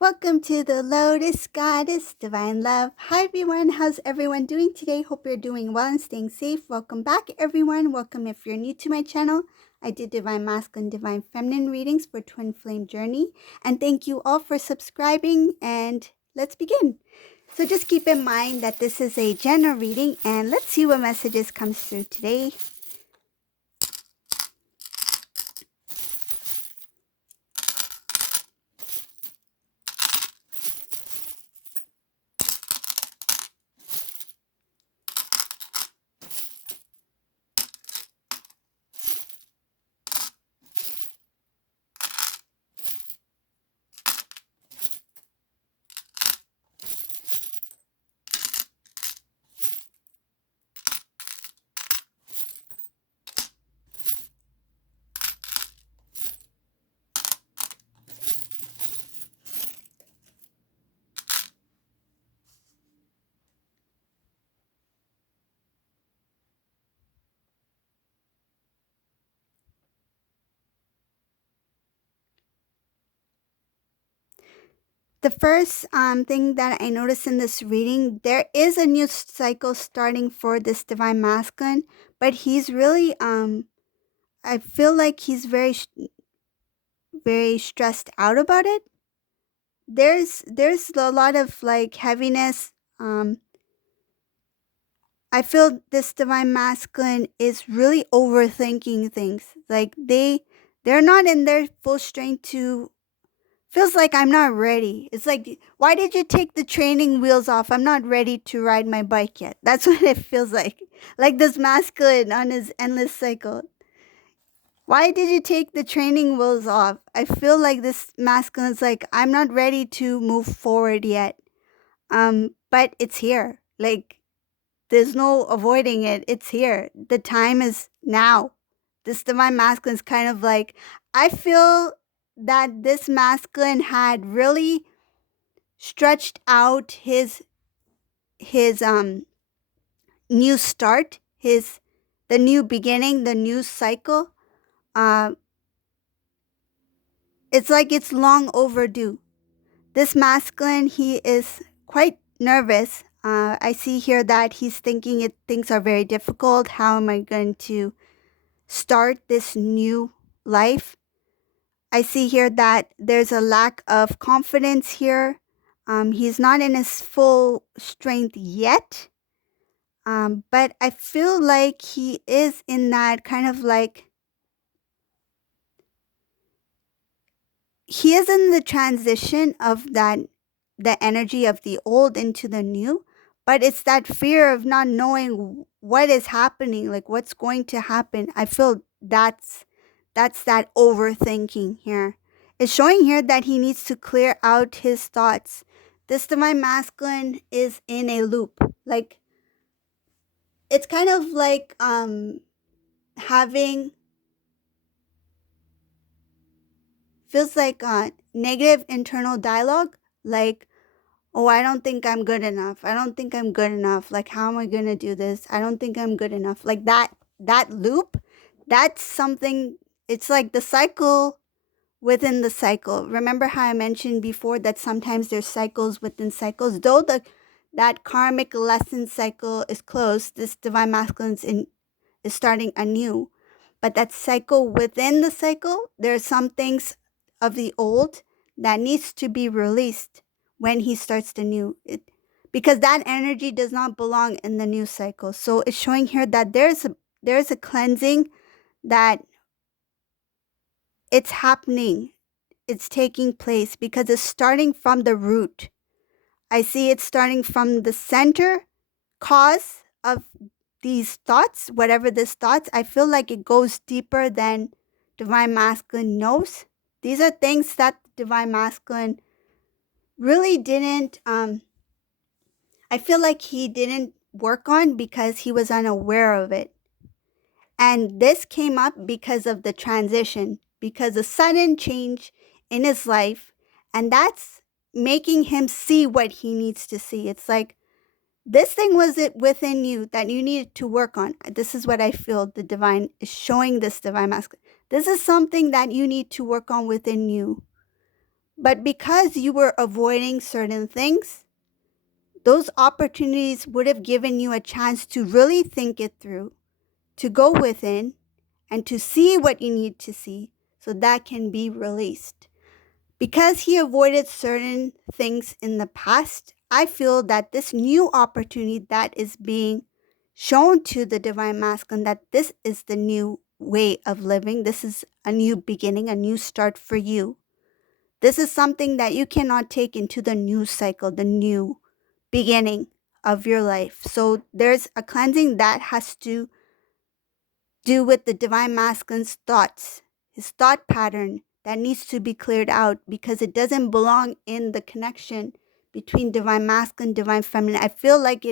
Welcome to the Lotus Goddess Divine Love. Hi everyone, how's everyone doing today? Hope you're doing well and staying safe. Welcome back everyone. Welcome if you're new to my channel. I do Divine Masculine, Divine Feminine readings for Twin Flame Journey. And thank you all for subscribing and let's begin. So just keep in mind that this is a general reading and let's see what messages comes through today. The first thing that I noticed in this reading, there is a new cycle starting for this Divine Masculine, but he's really, I feel like he's very stressed out about it. There's a lot of like heaviness. I feel this Divine Masculine is really overthinking things. Like they're not in their full strength to. Feels like I'm not ready. It's like, why did you take the training wheels off? I'm not ready to ride my bike yet. That's what it feels like. Like this masculine on his endless cycle. Why did you take the training wheels off? I feel like this masculine's like, I'm not ready to move forward yet. But it's here. Like, there's no avoiding it. It's here. The time is now. This Divine Masculine's kind of like, I feel that this masculine had really stretched out his new start, the new beginning, the new cycle. Uh, it's like it's long overdue. This masculine, he is quite nervous. I see here that he's thinking things are very difficult. How am I going to start this new life? I see here that there's a lack of confidence here. He's not in his full strength yet. But I feel like he is in that kind of like, he is in the transition of the energy of the old into the new, but it's that fear of not knowing what is happening, like what's going to happen. I feel that's that overthinking here. It's showing here that he needs to clear out his thoughts. This Divine Masculine is in a loop. Like it's kind of like having feels like negative internal dialogue, like, oh, I don't think I'm good enough. I don't think I'm good enough. Like, how am I going to do this? I don't think I'm good enough. Like that loop, that's something. It's like the cycle within the cycle. Remember how I mentioned before that sometimes there's cycles within cycles. Though that karmic lesson cycle is closed, this Divine Masculine's is starting anew. But that cycle within the cycle, there are some things of the old that needs to be released when he starts the new. Because that energy does not belong in the new cycle. So it's showing here that there's a cleansing that it's happening. It's taking place because it's starting from the root. I see it starting from the center cause of these thoughts, whatever this thoughts. I feel like it goes deeper than Divine Masculine knows. These are things that Divine Masculine really didn't, I feel like he didn't work on because he was unaware of it. And this came up because of the transition, because a sudden change in his life, and that's making him see what he needs to see. It's like, this thing was it within you that you needed to work on. This is what I feel the divine is showing this Divine Masculine. This is something that you need to work on within you. But because you were avoiding certain things, those opportunities would have given you a chance to really think it through, to go within, and to see what you need to see so that can be released. Because he avoided certain things in the past, I feel that this new opportunity that is being shown to the divine masculine, that this is the new way of living, this is a new beginning, a new start for you. This is something that you cannot take into the new cycle, the new beginning of your life. So there's a cleansing that has to do with the divine masculine's thoughts, his thought pattern that needs to be cleared out because it doesn't belong in the connection between divine masculine, divine feminine. I feel like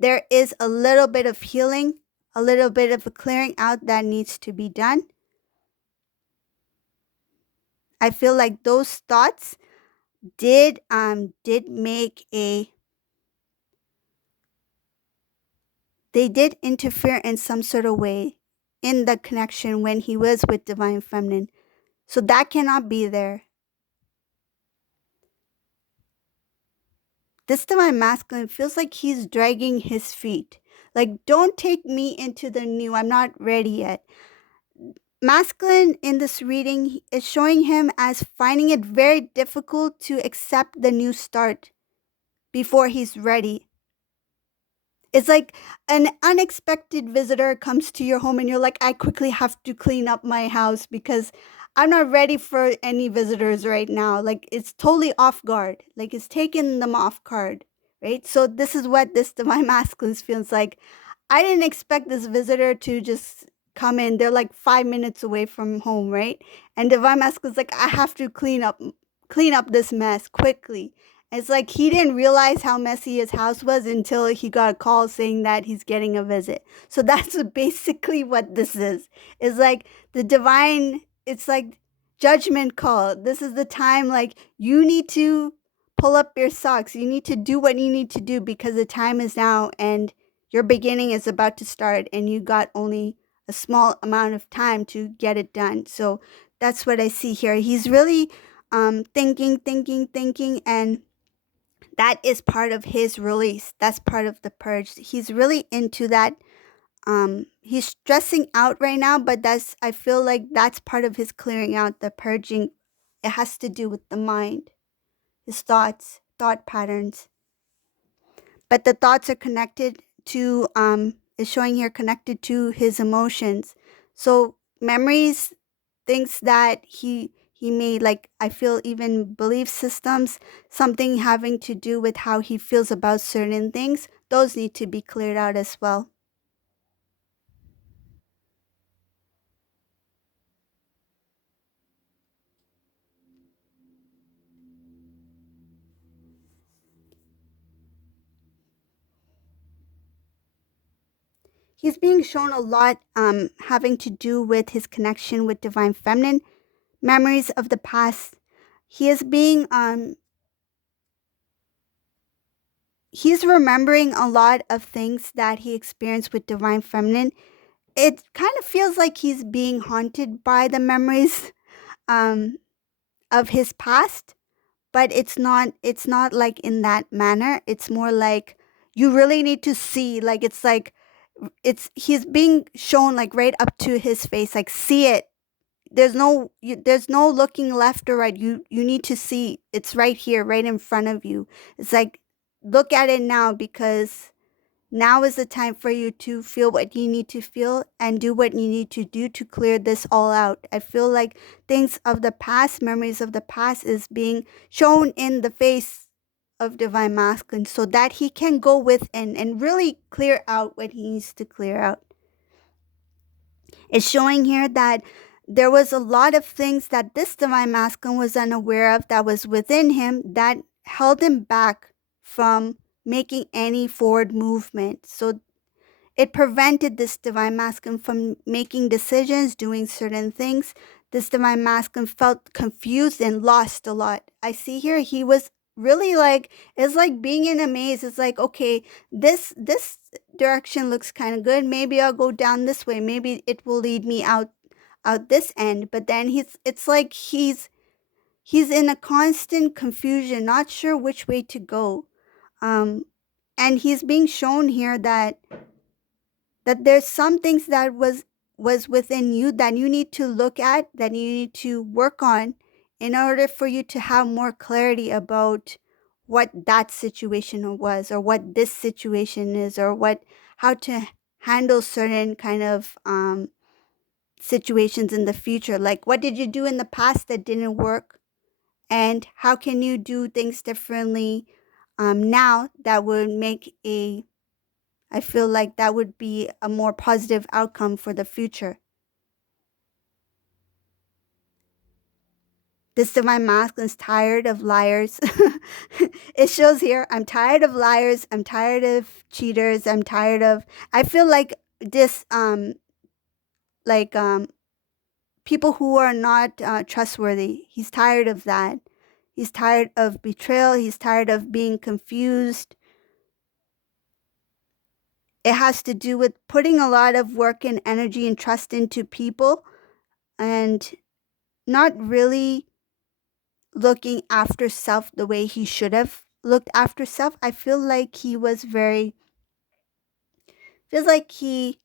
there is a little bit of healing, a little bit of a clearing out that needs to be done. I feel like those thoughts did make a they did interfere in some sort of way in the connection when he was with divine feminine. So that cannot be there. This divine masculine feels like he's dragging his feet. Like, don't take me into the new. I'm not ready yet. Masculine in this reading is showing him as finding it very difficult to accept the new start before he's ready. It's like an unexpected visitor comes to your home and you're like, I quickly have to clean up my house because I'm not ready for any visitors right now. Like it's totally off guard. Like it's taking them off guard, right? So this is what this divine masculine feels like. I didn't expect this visitor to just come in. They're like 5 minutes away from home, right? And divine masculine's like, I have to clean up this mess quickly. It's like he didn't realize how messy his house was until he got a call saying that he's getting a visit. So that's basically what this is. It's like the divine, it's like judgment call. This is the time like you need to pull up your socks. You need to do what you need to do because the time is now and your beginning is about to start and you got only a small amount of time to get it done. So that's what I see here. He's really thinking, and that is part of his release. That's part of the purge. He's really into that. He's stressing out right now, but I feel like that's part of his clearing out, the purging. It has to do with the mind, his thoughts, thought patterns. But the thoughts are connected to is showing here connected to his emotions. So memories, things that he made, like I feel even belief systems, something having to do with how he feels about certain things, those need to be cleared out as well. He's being shown a lot having to do with his connection with divine feminine, memories of the past. He is being he's remembering a lot of things that he experienced with divine feminine. It kind of feels like he's being haunted by the memories um, of his past, but it's not like in that manner. It's more like you really need to see, like it's like it's he's being shown like right up to his face, like see it. There's no looking left or right. You need to see it's right here, right in front of you. It's like look at it now because now is the time for you to feel what you need to feel and do what you need to do to clear this all out. I feel like things of the past, memories of the past, is being shown in the face of divine masculine so that he can go within and really clear out what he needs to clear out. It's showing here that there was a lot of things that this divine masculine was unaware of that was within him that held him back from making any forward movement. So it prevented this divine masculine from making decisions, doing certain things. This divine masculine felt confused and lost a lot. I see here he was really like it's like being in a maze. It's like, okay, this direction looks kind of good. Maybe I'll go down this way. Maybe it will lead me out this end. But then it's like he's in a constant confusion, not sure which way to go. Um, and he's being shown here that there's some things that was within you that you need to look at, that you need to work on in order for you to have more clarity about what that situation was, or what this situation is, or what how to handle certain kind of situations in the future. Like, what did you do in the past that didn't work, and how can you do things differently now that would make a I feel like that would be a more positive outcome for the future. This divine masculine is tired of liars. It shows here, I'm tired of liars, I'm tired of cheaters, I'm tired of I feel like this like people who are not trustworthy. He's tired of that. He's tired of betrayal, he's tired of being confused. It has to do with putting a lot of work and energy and trust into people, and not really looking after self the way he should have looked after self. I feel like he was very feels like he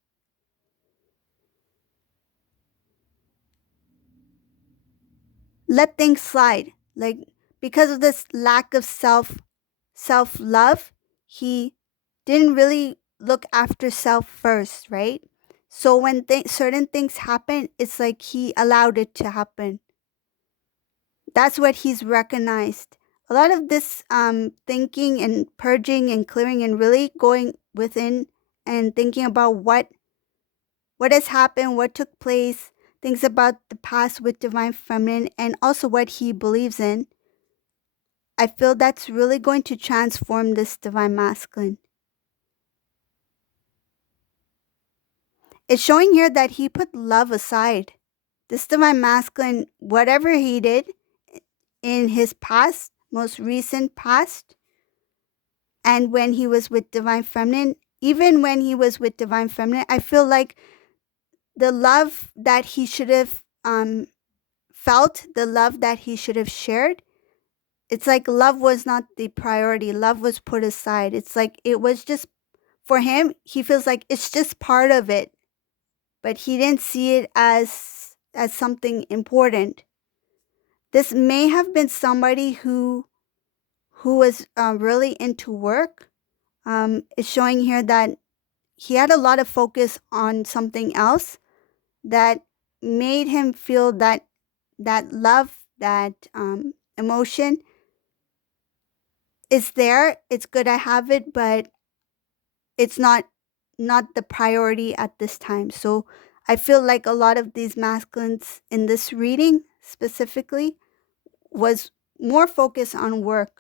let things slide. Like, because of this lack of self love, he didn't really look after self first, right? So when certain things happen, it's like he allowed it to happen. That's what he's recognized. A lot of this thinking and purging and clearing and really going within and thinking about what has happened, what took place, things about the past with divine feminine, and also what he believes in. I feel that's really going to transform this divine masculine. It's showing here that he put love aside. This divine masculine, whatever he did in his past, most recent past, and when he was with divine feminine, even when he was with divine feminine, I feel like the love that he should have felt, the love that he should have shared, it's like love was not the priority. Love was put aside. It's like it was just for him, he feels like it's just part of it, but he didn't see it as something important. This may have been somebody who was really into work. It's showing here that he had a lot of focus on something else that made him feel that love, that emotion is there. It's good I have it, but it's not the priority at this time. So I feel like a lot of these masculines in this reading specifically was more focused on work.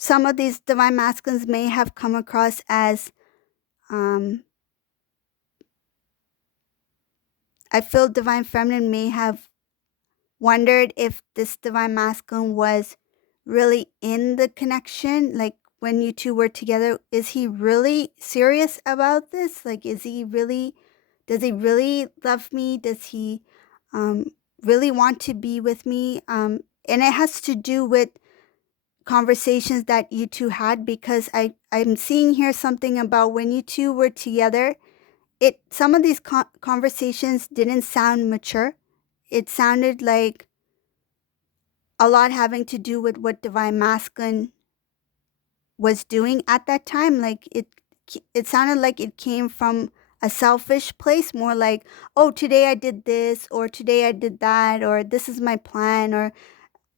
Some of these divine masculines may have come across as um, I feel divine feminine may have wondered if this divine masculine was really in the connection. Like, when you two were together, is he really serious about this? Like, does he really love me? Does he um, really want to be with me? And it has to do with conversations that you two had, because I'm seeing here something about when you two were together. Some of these conversations didn't sound mature. It sounded like a lot having to do with what divine masculine was doing at that time. Like, it sounded like it came from a selfish place, more like, oh, today I did this, or today I did that, or this is my plan, or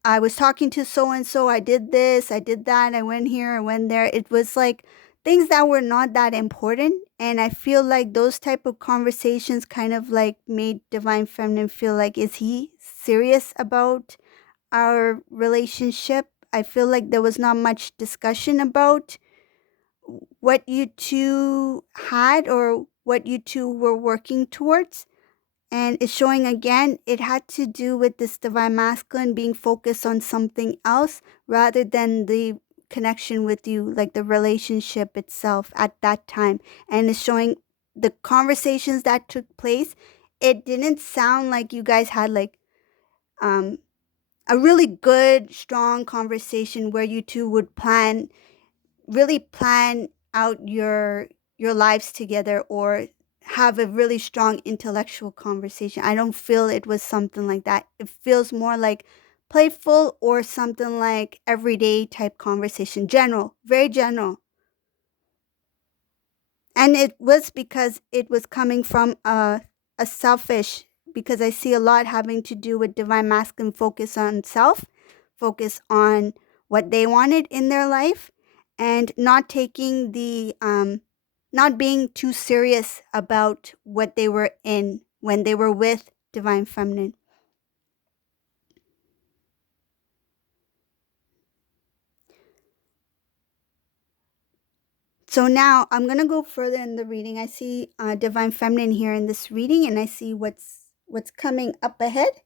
I was talking to so and so, I did this, I did that, I went here, I went there. It was like things that were not that important. And I feel like those type of conversations kind of like made divine feminine feel like, is he serious about our relationship? I feel like there was not much discussion about what you two had or what you two were working towards. And it's showing again, it had to do with this divine masculine being focused on something else rather than the connection with you, like the relationship itself at that time. And it's showing the conversations that took place. It didn't sound like you guys had like um, a really good, strong conversation where you two would really plan out your lives together or have a really strong intellectual conversation. I don't feel it was something like that. It feels more like playful or something like everyday type conversation, general, very general. And it was because it was coming from a selfish, because I see a lot having to do with divine masculine focus on self, focus on what they wanted in their life, and not taking the not being too serious about what they were in when they were with divine feminine. So now I'm gonna go further in the reading. I see divine feminine here in this reading, and I see what's coming up ahead.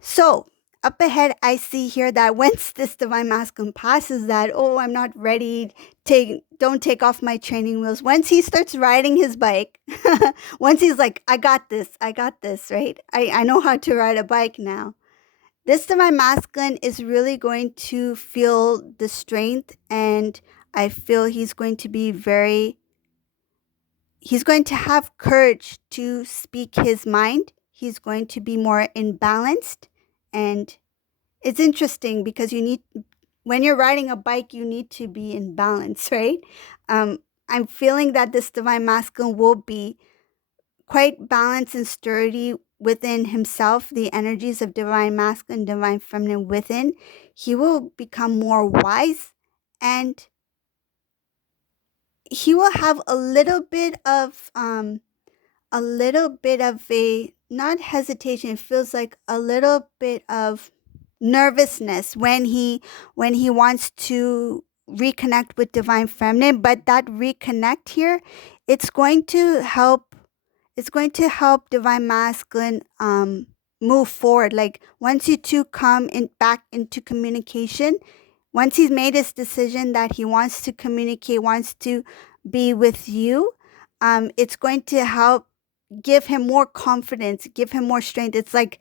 So, up ahead, I see here that once this divine masculine passes that, oh, I'm not ready, don't take off my training wheels. Once he starts riding his bike, once he's like, I got this, right? I know how to ride a bike now. This divine masculine is really going to feel the strength, and I feel he's going to have courage to speak his mind. He's going to be more imbalanced. And it's interesting because when you're riding a bike, you need to be in balance, right? I'm feeling that this divine masculine will be quite balanced and sturdy within himself, the energies of divine masculine, divine feminine within. He will become more wise, and he will have a little bit of a not hesitation, it feels like a little bit of nervousness when he wants to reconnect with divine feminine. But that reconnect here, it's going to help it's going to help divine masculine move forward. Like once you two come in back into communication, once he's made his decision that he wants to communicate, wants to be with you, it's going to help give him more confidence, give him more strength. It's like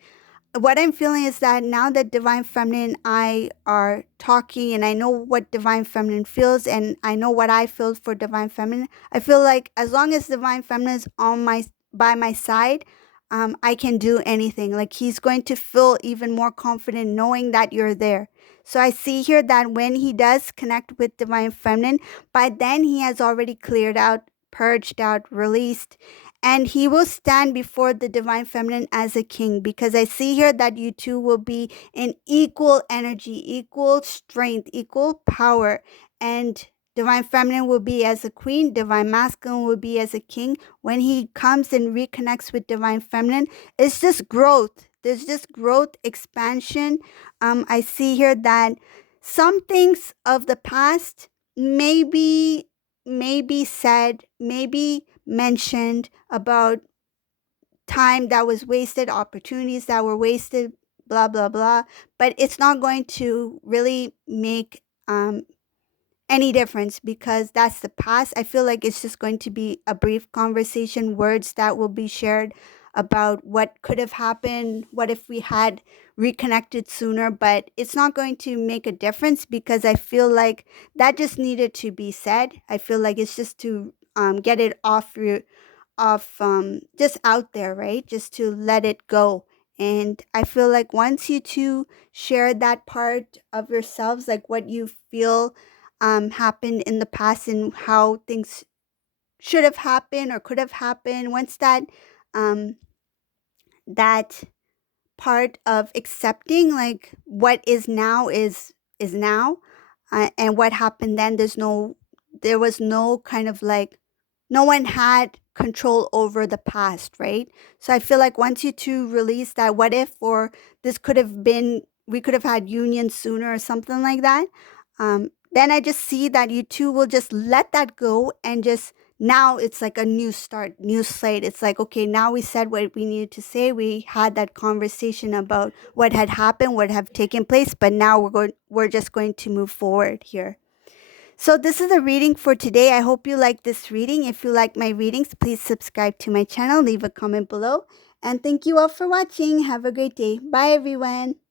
what I'm feeling is that now that divine feminine and I are talking, and I know what divine feminine feels, and I know what I feel for divine feminine, I feel like as long as divine feminine is on my by my side, I can do anything. Like he's going to feel even more confident knowing that you're there. So I see here that when he does connect with divine feminine, by then he has already cleared out, purged out, released, and he will stand before the divine feminine as a king, because I see here that you two will be in equal energy, equal strength, equal power, and divine feminine will be as a queen, divine masculine will be as a king. When he comes and reconnects with divine feminine, it's just growth. There's just growth, expansion. I see here that some things of the past maybe maybe said, maybe mentioned about time that was wasted, opportunities that were wasted, blah, blah, blah. But it's not going to really make any difference because that's the past. I feel like it's just going to be a brief conversation, words that will be shared about what could have happened, what if we had reconnected sooner, but it's not going to make a difference because I feel like that just needed to be said. I feel like it's just to get it off just out there, right? Just to let it go. And I feel like once you two share that part of yourselves, like what you feel happened in the past and how things should have happened or could have happened, once um that part of accepting like what is now is now, and what happened then, there was no kind of like, no one had control over the past, right? So I feel like once you two release that what if, or this could have been, we could have had union sooner or something like that, then I just see that you two will just let that go and just now it's like a new start, new slate. It's like, okay, now we said what we needed to say. We had that conversation about what had happened, what have taken place, but now we're just going to move forward here. So this is the reading for today. I hope you like this reading. If you like my readings, please subscribe to my channel, leave a comment below, and thank you all for watching. Have a great day. Bye everyone.